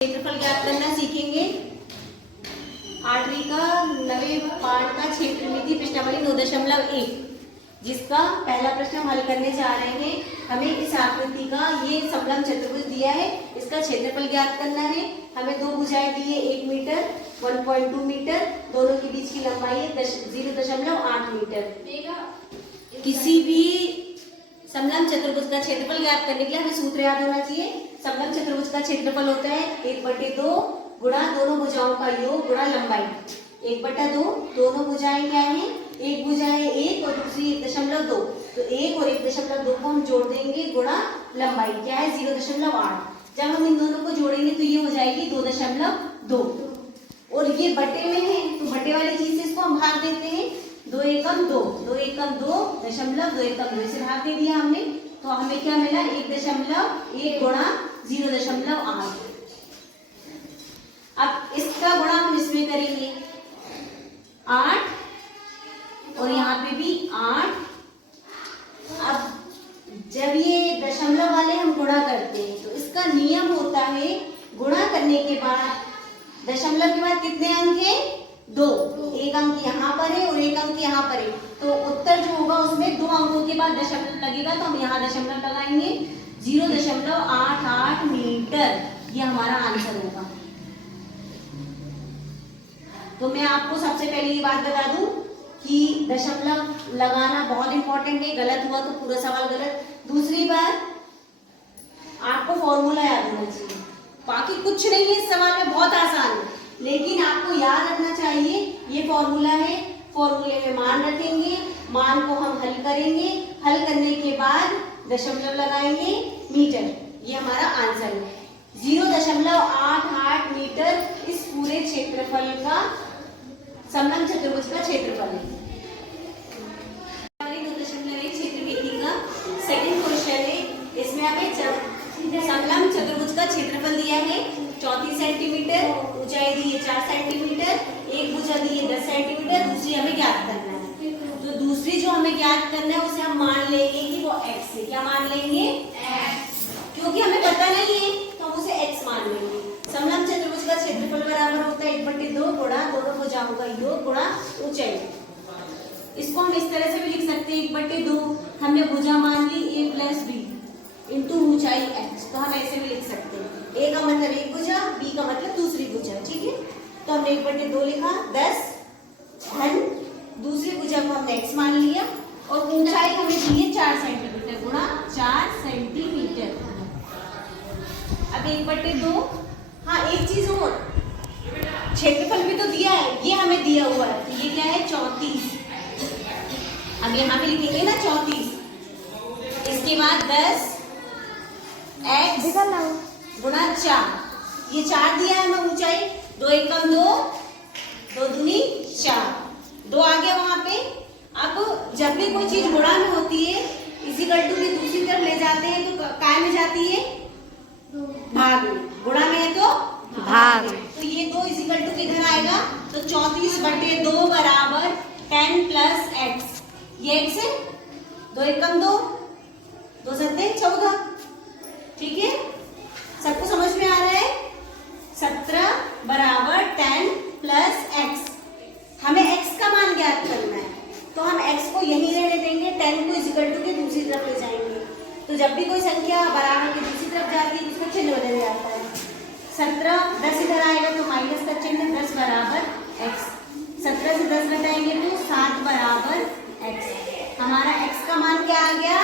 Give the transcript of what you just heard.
क्षेत्रफल ज्ञात करना सीखेंगे। 8वीं का 9वें पाठ का क्षेत्रमिति प्रश्नावली 9.1, जिसका पहला प्रश्न हम हल करने जा रहे हैं। हमें इस आकृति का ये समलंब चतुर्भुज दिया है, इसका क्षेत्रफल ज्ञात करना है। हमें दो भुजाएं दी है, 1 मीटर 1.2 मीटर, दोनों के बीच की लंबाई है 0.8 मीटर। किसी भी समलंब चतुर्भुज का क्षेत्रफल ज्ञात करने के लिए हमें सूत्र याद होना चाहिए। समलंब चतुर्भुज का क्षेत्रफल होता है 1/2 गुणा दोनों भुजाओं का योग गुणा लंबाई। 1/2 दोनों भुजाएं क्या है, एक भुजा है 1 और दूसरी 1.2, तो 1 और 1.2 को हम जोड़ देंगे गुणा लंबाई क्या है 0.8। जब हम इन दोनों को जोड़ेंगे तो ये हो जाएगी 2.2, और ये बटे में है तो बटे वाली चीज से इसको हम भाग देते हैं। 2 एकम 2, 2 एकम 2, 2 एकम 2 से भाग दे दिया हमने, तो हमें क्या मिला 1.1 गुणा 0.8। अब इसका गुणा हम इसमें करेंगे 8 और यहाँ पे भी 8। अब जब ये दशमलव वाले हम गुणा करते हैं तो इसका नियम होता है गुणा करने के बाद दशमलव के बाद कितने अंक है 2, एक अंक यहाँ पर है और एक अंक यहाँ पर है, तो उत्तर जो होगा उसमें 2 अंकों के बाद दशमलव लगेगा, तो हम यहाँ दशमलव लगाएंगे 0.88 मीटर, ये हमारा आंसर होगा। तो मैं आपको सबसे पहले ये बात बता दूं कि दशमलव लगाना बहुत इंपॉर्टेंट है, गलत हुआ तो पूरा सवाल गलत। दूसरी बात, आपको फॉर्मूला याद होना चाहिए, बाकी कुछ नहीं है इस सवाल में, बहुत आसान है, लेकिन आपको याद रखना चाहिए ये फॉर्मूला है। फॉर्मूले में मान रखेंगे, मान को हम हल करेंगे, हल करने के बाद दशमलव लगाएंगे मीटर, ये हमारा आंसर है। 0.88 मीटर इस पूरे क्षेत्रफल का समलंब चतुर्भुज का क्षेत्रफल है। 2.1 क्षेत्रमिति का सेकंड क्वेश्चन है, इसमें हमें समलंब चतुर्भुज का क्षेत्रफल दिया है 34 सेंटीमीटर, ऊंचाई दी है 4 सेंटीमीटर, एक भुजा दी है 10 सेंटीमीटर, दूसरी हमें ज्ञात करना है। तो दूसरी जो हमें ज्ञात करना है उसे हम मान लेंगे कि वो x है। क्या मान लेंगे? x, क्योंकि हमें पता नहीं है तो हम उसे x मान लेंगे। समलंब चतुर्भुज का क्षेत्रफल बराबर होता है 1/2 गुणा दोनों भुजाओं का योग गुणा ऊंचाई। इसको हम इस तरह से भी लिख सकते हैं 1/2, हमने भुजा मान ली a + b इंटू ऊंचाई h, तो हम ऐसे भी लिख सकते हैं। a का मतलब एक भुजा, b का मतलब दूसरी भुजा, ठीक है। तो हमने 1/2 लिखा 10 घन, दूसरी भुजा को हमने x मान लिया, और ऊंचाई हमें दी है 4 सेंटीमीटर गुणा 4 सेंटीमीटर। अब 1/2, हाँ एक चीज और, क्षेत्रफल भी तो दिया है, ये हमें दिया हुआ है, तो ये क्या है 34। अब यहाँ पे लिखेंगे ना 34, इसके बाद 10 x गुणा 4, ये 4 दिया है हमें ऊंचाई, 2 एकम 2, 2 दूनी 4, 2 आ गया वहां पे। अब जब भी कोई चीज गुणा में होती है इक्वल टू की दूसरी तरफ ले जाते हैं तो काय में जाती है? भाग में। गुणा में है तो भाग। तो ये 2 इक्वल टू किधर आएगा? तो 34/2 बराबर 10 + x, ये x है, 2 एकम 2, 2 सत्ते 14, ठीक है। सबको समझ में आ रहा है? 17 बराबर 10 + x। हमें x का मान ज्ञात करना है, तो हम x को यहीं रहने देंगे, 10 को इक्वल टू के दूसरी तरफ ले जाएंगे। तो जब भी कोई संख्या बराबर की दूसरी तरफ जाती है उसका चिन्ह बदल जाता है। 17 10 इधर आएगा तो माइनस का चिन्ह, 10 बराबर x। 17 से 10 घटाएंगे तो 7 बराबर x। हमारा x का मान क्या आ गया?